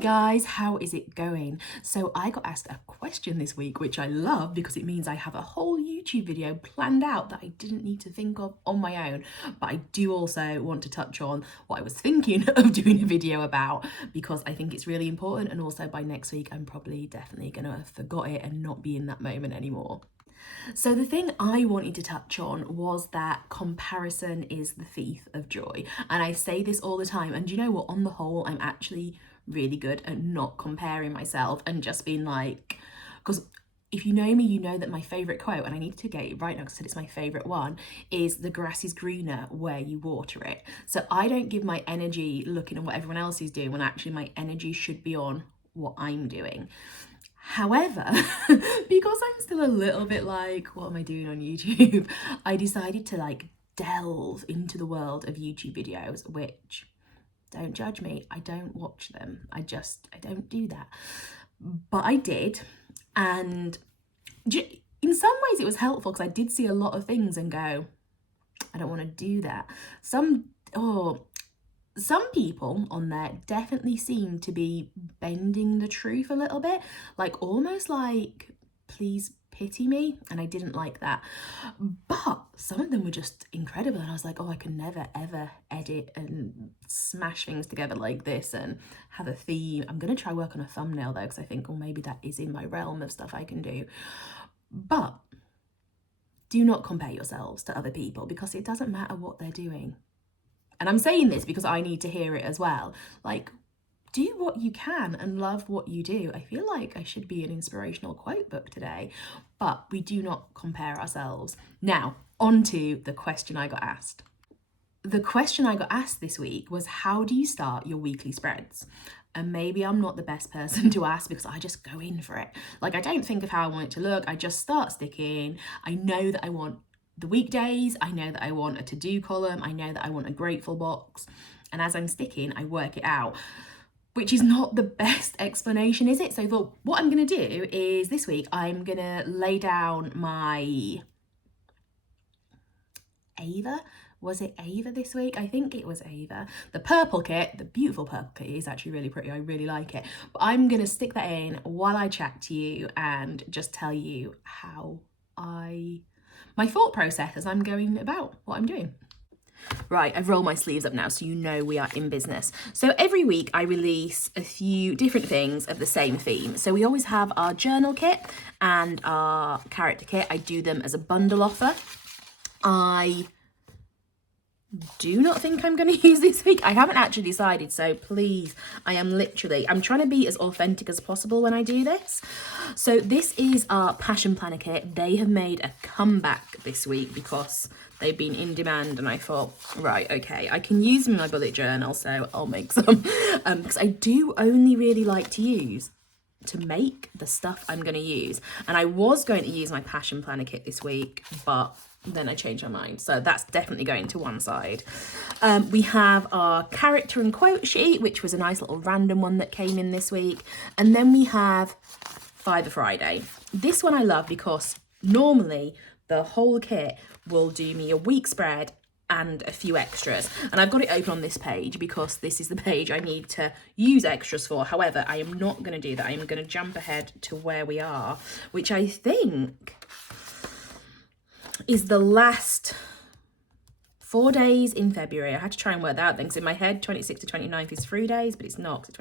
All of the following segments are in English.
guys, how is it going? So I got asked a question this week, which I love because it means I have a whole YouTube video planned out that I didn't need to think of on my own. But I do also want to touch on what I was thinking of doing a video about because I think it's really important, and also by next week I'm probably definitely gonna have forgot it and not be in that moment anymore. So the thing I wanted to touch on was that comparison is the thief of joy. And I say this all the time, and you know what, on the whole, I'm actually really good at not comparing myself and just being like, because if you know me, you know that my favourite quote, and I need to get it right now because I said it's my favourite one, is the grass is greener where you water it. So I don't give my energy looking at what everyone else is doing when actually my energy should be on what I'm doing. However, because I'm still a little bit like, what am I doing on YouTube? I decided to like delve into the world of YouTube videos, which, don't judge me, I don't watch them. I don't do that. But I did. And in some ways it was helpful because I did see a lot of things and go, I don't want to do that. Some people on there definitely seem to be bending the truth a little bit, like almost like, please pity me, and I didn't like that. But some of them were just incredible, and I was like, oh, I can never ever edit and smash things together like this and have a theme. I'm gonna try work on a thumbnail though, because I think, oh, maybe that is in my realm of stuff I can do. But do not compare yourselves to other people because it doesn't matter what they're doing. And I'm saying this because I need to hear it as well. Like, do what you can and love what you do. I feel like I should be an inspirational quote book today, but we do not compare ourselves. Now, on to the question I got asked. The question I got asked this week was, how do you start your weekly spreads? And maybe I'm not the best person to ask because I just go in for it. Like, I don't think of how I want it to look. I just start sticking. I know that I want the weekdays, I know that I want a to-do column, I know that I want a grateful box, and as I'm sticking, I work it out, which is not the best explanation, is it? So what I'm going to do is this week I'm going to lay down my Ava. Was it Ava this week? I think it was Ava. The purple kit, the beautiful purple kit, is actually really pretty. I really like it. But I'm going to stick that in while I chat to you and just tell you how my thought process as I'm going about what I'm doing. Right, I've rolled my sleeves up now so you know we are in business. So every week I release a few different things of the same theme. So we always have our journal kit and our character kit. I do them as a bundle offer. I do not think I'm going to use this week. I haven't actually decided, so please, I'm trying to be as authentic as possible when I do this. So this is our Passion Planner kit. They have made a comeback this week because they've been in demand, and I thought, right, okay, I can use them in my bullet journal, so I'll make some. Because I do only really like to make the stuff I'm going to use. And I was going to use my Passion Planner kit this week, but then I changed my mind. So that's definitely going to one side. We have our character and quote sheet, which was a nice little random one that came in this week. And then we have Fiverr Friday. This one I love because normally the whole kit will do me a week spread and a few extras, and I've got it open on this page because this is the page I need to use extras for. However, I am not going to do that. I am going to jump ahead to where we are, which I think is the last 4 days in February. I had to try and work that out then, because in my head 26th to 29th is 3 days, but it's not, it's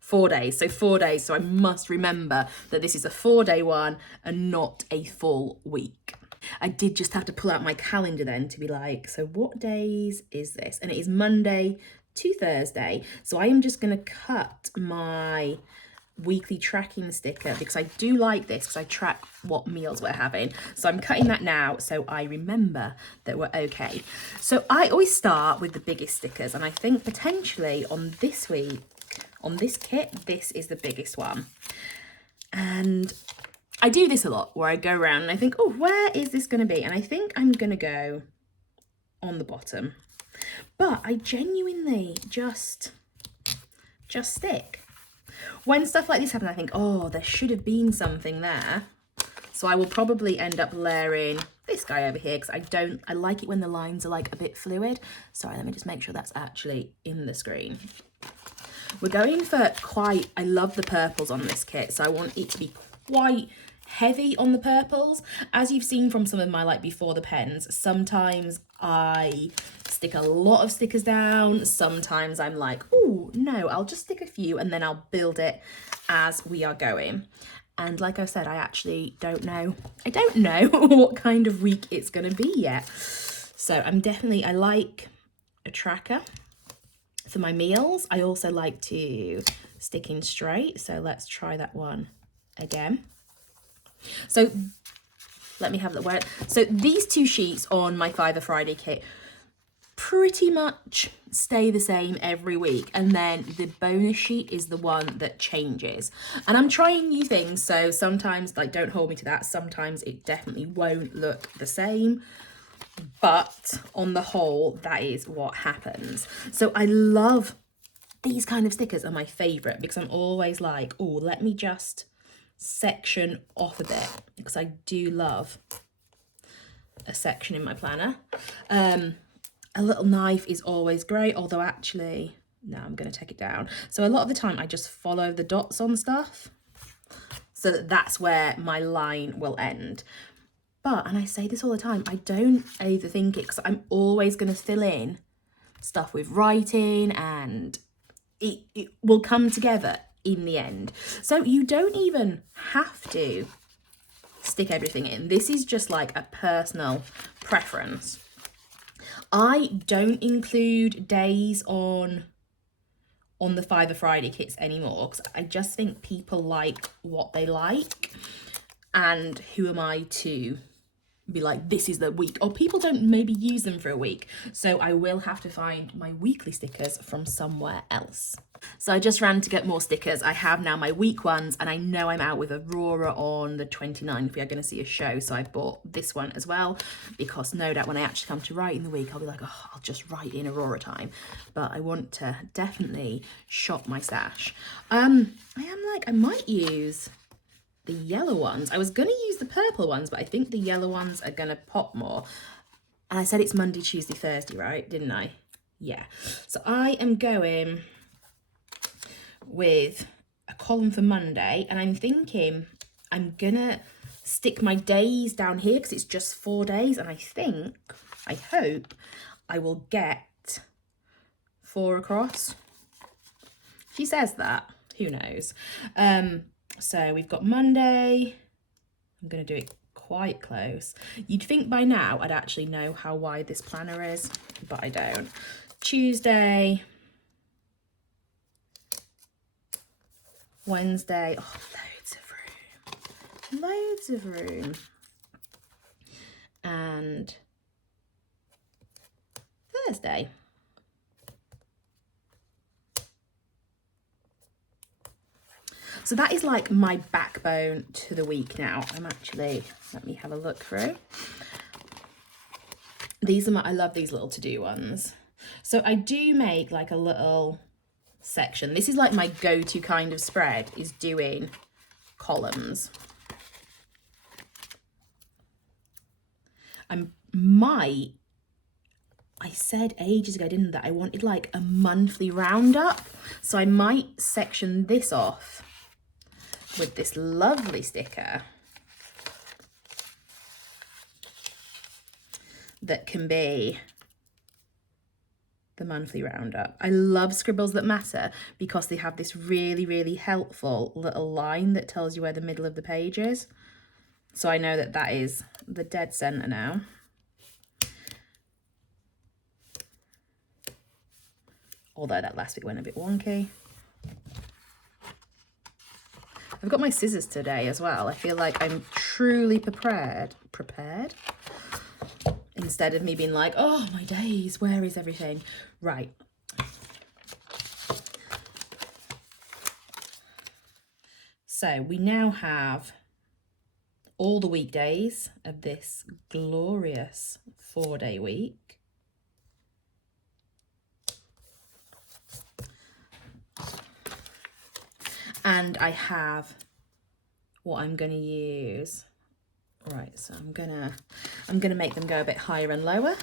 4 days. So 4 days, so I must remember that this is a 4-day one and not a full week. I did just have to pull out my calendar then to be like, so what days is this? And it is Monday to Thursday. So I am just going to cut my weekly tracking sticker because I do like this because I track what meals we're having. So I'm cutting that now so I remember that we're okay. So I always start with the biggest stickers, and I think potentially on this week, on this kit, this is the biggest one. And I do this a lot where I go around and I think, oh, where is this going to be? And I think I'm going to go on the bottom. But I genuinely just stick. When stuff like this happens, I think, oh, there should have been something there. So I will probably end up layering this guy over here because I like it when the lines are like a bit fluid. Sorry, let me just make sure that's actually in the screen. We're going for quite, I love the purples on this kit, so I want it to be quite heavy on the purples. As you've seen from some of my like before the pens, sometimes I stick a lot of stickers down. Sometimes I'm like, oh no, I'll just stick a few and then I'll build it as we are going. And like I said, I actually don't know. I don't know what kind of week it's going to be yet. So I like a tracker for my meals. I also like to stick in straight. So let's try that one again. So let me have the word. So these two sheets on my Fiver Friday kit pretty much stay the same every week, and then the bonus sheet is the one that changes. And I'm trying new things, so sometimes, like, don't hold me to that, sometimes it definitely won't look the same, but on the whole that is what happens. So I love these kind of stickers, are my favorite, because I'm always like, oh, let me just section off a bit, because I do love a section in my planner. A little knife is always great, although actually, no, I'm going to take it down. So a lot of the time I just follow the dots on stuff, so that's where my line will end. But, and I say this all the time, I don't overthink it, because I'm always going to fill in stuff with writing, and it will come together in the end. So you don't even have to stick everything in. This is just like a personal preference. I don't include days on the Fiver Friday kits anymore, because I just think people like what they like, and who am I to be like, this is the week, or people don't maybe use them for a week, so I will have to find my weekly stickers from somewhere else. So I just ran to get more stickers. I have now my week ones, and I know I'm out with Aurora on the 29th. We are going to see a show, so I bought this one as well, because no doubt when I actually come to write in the week, I'll be like, oh, I'll just write in Aurora time. But I want to definitely shop my stash. I might use the yellow ones. I was going to use the purple ones, but I think the yellow ones are going to pop more. And I said it's Monday, Tuesday, Thursday, right? Didn't I? Yeah. So I am going with a column for Monday, and I'm thinking I'm gonna stick my days down here because it's just 4 days, and I hope I will get 4 across. She says that, who knows. So we've got Monday. I'm gonna do it quite close. You'd think by now I'd actually know how wide this planner is, but I don't. Tuesday, Wednesday, oh, loads of room, and Thursday. So that is like my backbone to the week now. Let me have a look through. These are I love these little to-do ones. So I do make like a little section. This is like my go-to kind of spread, is doing columns. I said ages ago, didn't I, that I wanted like a monthly roundup. So I might section this off with this lovely sticker that can be the monthly roundup. I love Scribbles That Matter because they have this really, really helpful little line that tells you where the middle of the page is. So I know that that is the dead center now. Although that last bit went a bit wonky. I've got my scissors today as well. I feel like I'm truly prepared? Instead of me being like, oh my days, where is everything? Right. So we now have all the weekdays of this glorious 4-day week. And I have what I'm going to use. Right, so I'm gonna make them go a bit higher and lower.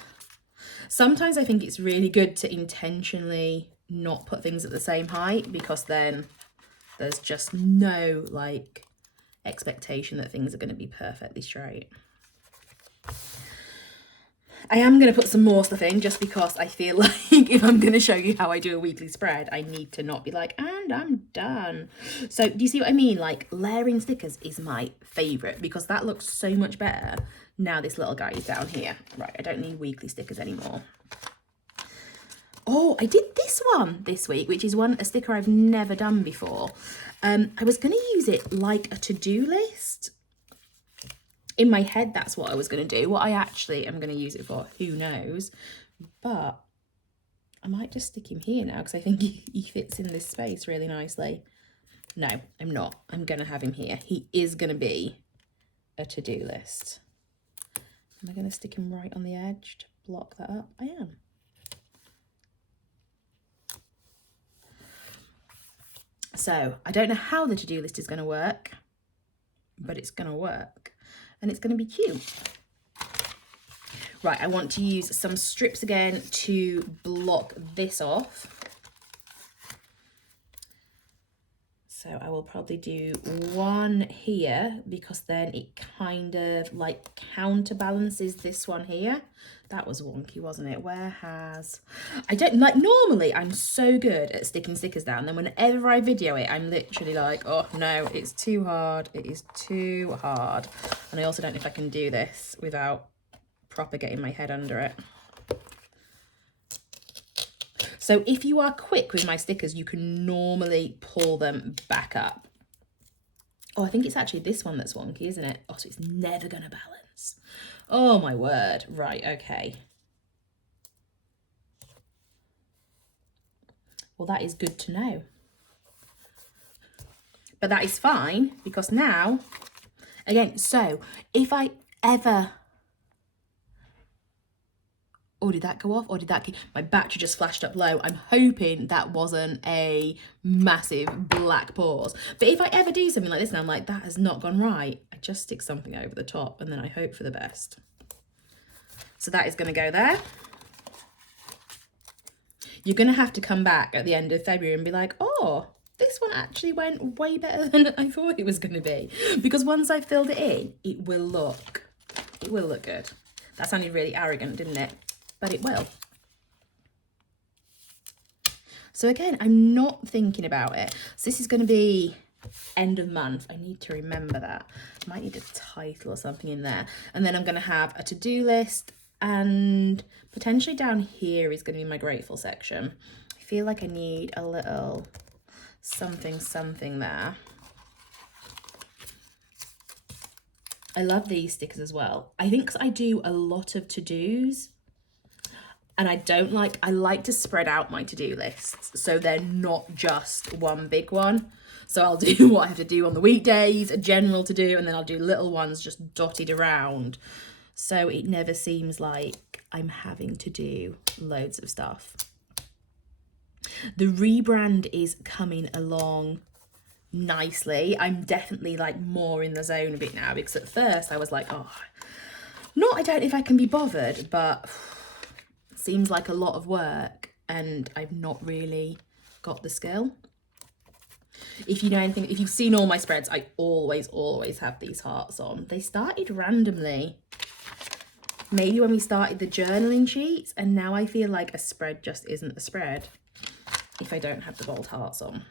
Sometimes I think it's really good to intentionally not put things at the same height, because then there's just no like expectation that things are going to be perfectly straight. I am going to put some more stuff in just because I feel like if I'm going to show you how I do a weekly spread, I need to not be like, and I'm done. So do you see what I mean? Like, layering stickers is my favourite because that looks so much better now this little guy is down here. Right, I don't need weekly stickers anymore. Oh, I did this one this week, which is a sticker I've never done before. I was going to use it like a to-do list. In my head, that's what I was going to do. What I actually am going to use it for, who knows? But I might just stick him here now because I think he fits in this space really nicely. No, I'm not. I'm going to have him here. He is going to be a to-do list. Am I going to stick him right on the edge to block that up? I am. So I don't know how the to-do list is going to work, but it's going to work. And it's going to be cute. Right, I want to use some strips again to block this off. So I will probably do one here because then it kind of like counterbalances this one here. That was wonky, wasn't it? I don't like, normally I'm so good at sticking stickers down. Then whenever I video it, I'm literally like, oh no, it's too hard. It is too hard. And I also don't know if I can do this without proper getting my head under it. So if you are quick with my stickers, you can normally pull them back up. Oh, I think it's actually this one that's wonky, isn't it? Oh, so it's never going to balance. Oh, my word. Right, okay. Well, that is good to know. But that is fine because now, again, so if I ever... Oh, did that go off? Or did that... My battery just flashed up low. I'm hoping that wasn't a massive black pause. But if I ever do something like this and I'm like, that has not gone right, I just stick something over the top and then I hope for the best. So that is going to go there. You're going to have to come back at the end of February and be like, oh, this one actually went way better than I thought it was going to be. Because once I filled it in, it will look good. That sounded really arrogant, didn't it? But it will. So again, I'm not thinking about it. So this is going to be end of month. I need to remember that. I might need a title or something in there. And then I'm going to have a to-do list, and potentially down here is going to be my grateful section. I feel like I need a little something there. I love these stickers as well. I think 'cause I do a lot of to-dos, and I like to spread out my to-do lists so they're not just one big one. So I'll do what I have to do on the weekdays, a general to-do, and then I'll do little ones just dotted around. So it never seems like I'm having to do loads of stuff. The rebrand is coming along nicely. I'm definitely like more in the zone of it now, because at first I was like, oh, I don't know if I can be bothered, but seems like a lot of work and I've not really got the skill. If you know anything, if you've seen all my spreads, I always have these hearts on. They started randomly, maybe when we started the journaling sheets, and now I feel like a spread just isn't a spread if I don't have the bold hearts on.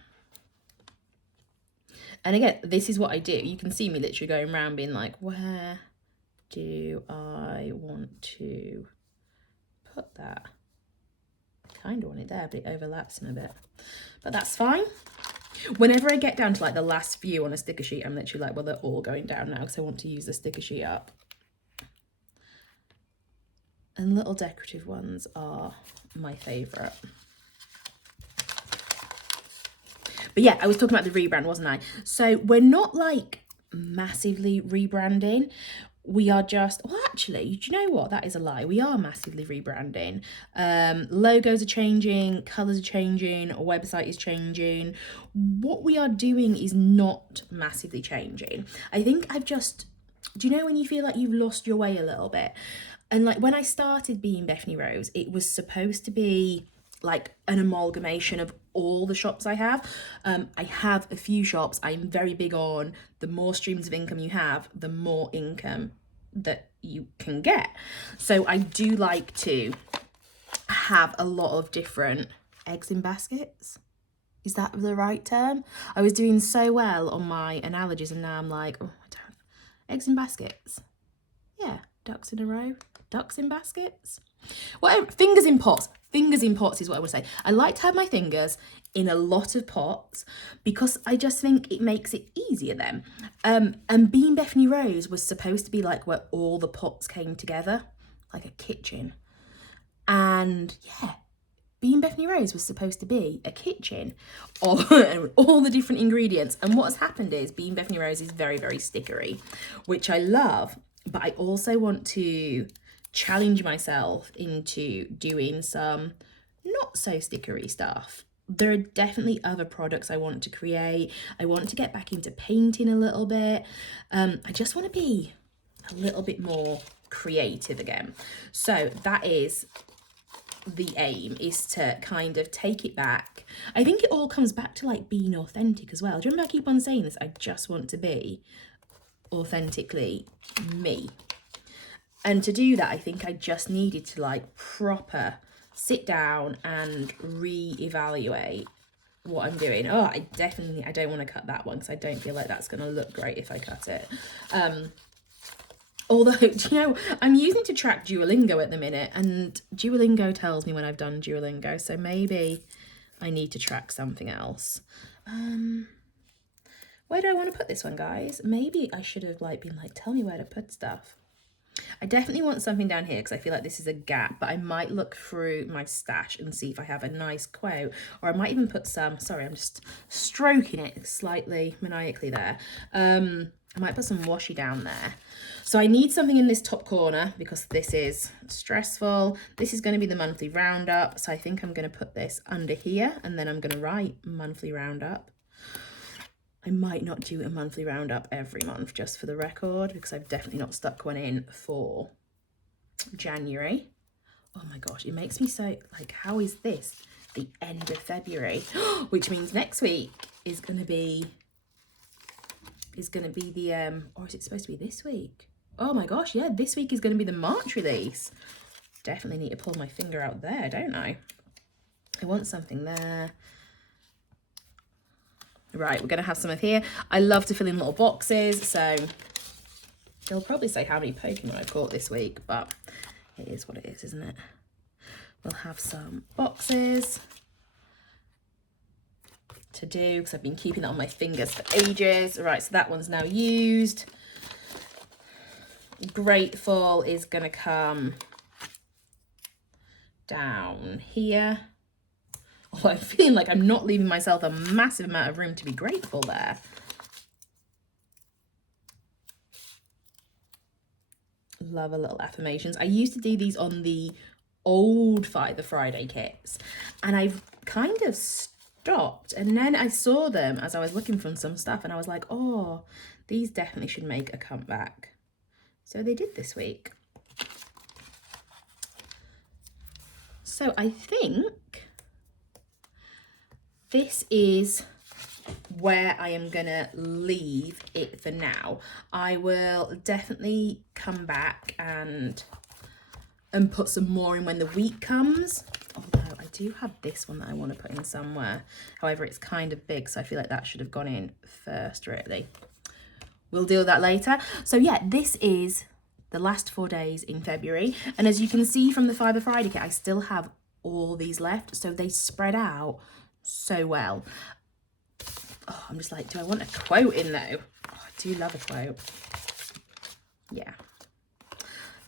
And again, this is what I do. You can see me literally going around being like, where do I want to put that? I kind of want it there, but it overlaps in a bit. But that's fine. Whenever I get down to like the last few on a sticker sheet, I'm literally like, well, they're all going down now because I want to use the sticker sheet up. And little decorative ones are my favourite. But yeah, I was talking about the rebrand, wasn't I? So we're not like massively rebranding. We are just, well, actually, do you know what? That is a lie. We are massively rebranding. Logos are changing, colours are changing, our website is changing. What we are doing is not massively changing. I think I've just, do you know when you feel like you've lost your way a little bit? And like when I started being Bethany Rose, it was supposed to be like an amalgamation of all the shops I have. I have a few shops. I'm very big on the more streams of income you have, the more income that you can get. So I do like to have a lot of different eggs in baskets. Is that the right term? I was doing so well on my analogies and now I'm like, oh, I don't. Eggs in baskets. Yeah, ducks in a row. Ducks in baskets. Whatever. Fingers in pots. Fingers in pots is what I would say. I like to have my fingers in a lot of pots because I just think it makes it easier then. And Being Bethany Rose was supposed to be like where all the pots came together, like a kitchen. And yeah, Being Bethany Rose was supposed to be a kitchen of all the different ingredients. And what has happened is Being Bethany Rose is very, very stickery, which I love. But I also want to challenge myself into doing some not so stickery stuff. There are definitely other products I want to create. I want to get back into painting a little bit. I just want to be a little bit more creative again. So that is the aim, is to kind of take it back. I think it all comes back to like being authentic as well. Do you remember I keep on saying this? I just want to be authentically me. And to do that, I think I just needed to like proper sit down and re-evaluate what I'm doing. Oh, I don't want to cut that one because I don't feel like that's going to look great if I cut it. Although, do you know, I'm using to track Duolingo at the minute, and Duolingo tells me when I've done Duolingo, so maybe I need to track something else. Where do I want to put this one, guys? Maybe I should have like been like, tell me where to put stuff. I definitely want something down here because I feel like this is a gap, but I might look through my stash and see if I have a nice quote, or I might even put some, sorry, I'm just stroking it slightly maniacally there. I might put some washi down there. So I need something in this top corner because this is stressful. This is going to be the monthly roundup. So I think I'm going to put this under here and then I'm going to write monthly roundup. I might not do a monthly roundup every month just for the record because I've definitely not stuck one in for January. Oh my gosh, it makes me so like, how is this the end of February? Which means next week is going to be the, or is it supposed to be this week? Oh my gosh, yeah, this week is going to be the March release. Definitely need to pull my finger out there, don't I? I want something there. Right, we're going to have some of here. I love to fill in little boxes, so they'll probably say how many Pokemon I've caught this week, but it is what it is, isn't it? We'll have some boxes to do because I've been keeping that on my fingers for ages. Right, so that one's now used. Grateful is going to come down here. Oh, I'm feeling like I'm not leaving myself a massive amount of room to be grateful there. Love a little affirmations. I used to do these on the old Fiver Friday kits and I've kind of stopped, and then I saw them as I was looking for some stuff and I was like, oh, these definitely should make a comeback. So they did this week. So I think this is where I am gonna leave it for now. I will definitely come back and put some more in when the week comes. Although I do have this one that I want to put in somewhere. However, it's kind of big, so I feel like that should have gone in first, really. We'll deal with that later. So yeah, this is the last 4 days in February. And as you can see from the Fiver Friday kit, I still have all these left. So they spread out so well. Oh, I'm just like, do I want a quote in though? Oh, I do love a quote. Yeah.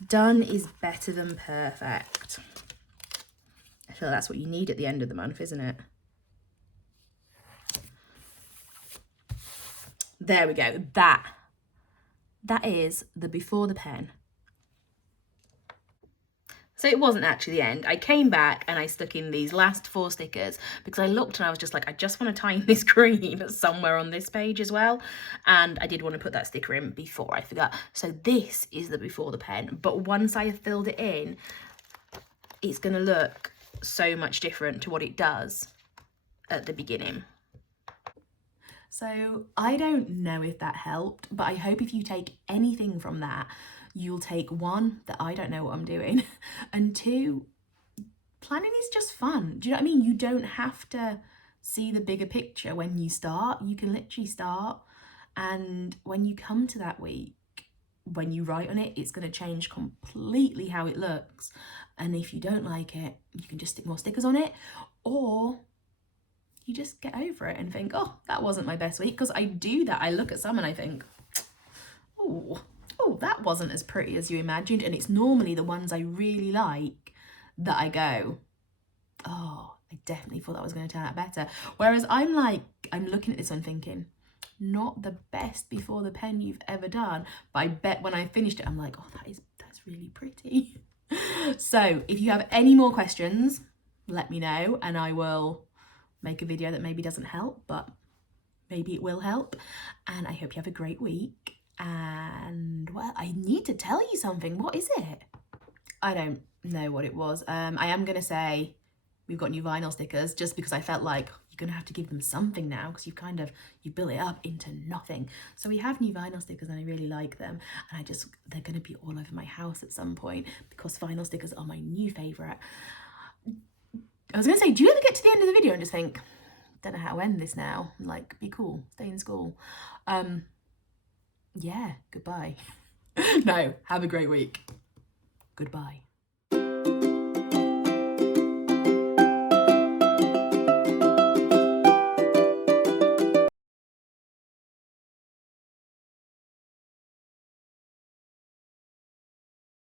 Done is better than perfect. I feel that's what you need at the end of the month, isn't it? There we go. That is the before the pen. So it wasn't actually the end. I came back and I stuck in these last 4 stickers because I looked and I was just like, I just want to tie in this green somewhere on this page as well. And I did want to put that sticker in before I forgot. So this is the before the pen. But once I have filled it in, it's going to look so much different to what it does at the beginning. So I don't know if that helped, but I hope if you take anything from that, you'll take one, that I don't know what I'm doing, and two, planning is just fun. Do you know what I mean? You don't have to see the bigger picture when you start. You can literally start, and when you come to that week, when you write on it, it's going to change completely how it looks. And if you don't like it, you can just stick more stickers on it, or you just get over it and think, oh, that wasn't my best week. Because I do that. I look at some and I think, oh, that wasn't as pretty as you imagined. And it's normally the ones I really like that I go, oh, I definitely thought that was going to turn out better. Whereas I'm looking at this one thinking, not the best before the pen you've ever done, but I bet when I finished it, I'm like, oh, that's really pretty. So if you have any more questions, let me know, and I will make a video that maybe doesn't help, but maybe it will help. And I hope you have a great week. And well, I need to tell you something. What is it? I don't know what it was. I am gonna say we've got new vinyl stickers, just because I felt like you're gonna have to give them something now, because you've built it up into nothing. So we have new vinyl stickers and I really like them, and they're gonna be all over my house at some point, because vinyl stickers are my new favorite. I was gonna say, do you ever get to the end of the video and just think, don't know how to end this now, like, be cool, stay in school? Yeah, goodbye. No, have a great week. Goodbye.